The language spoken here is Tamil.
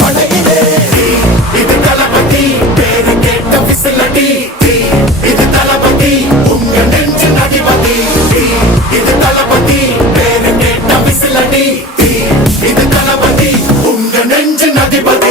படையிலே இது தளபதி பேரு கேட்ட விசிலடி இது தளபதி உங்க நெஞ்சின் அதிபதி இது தளபதி பேரு கேட்ட விசிலடி இது தளபதி உங்க நெஞ்சின் அதிபதி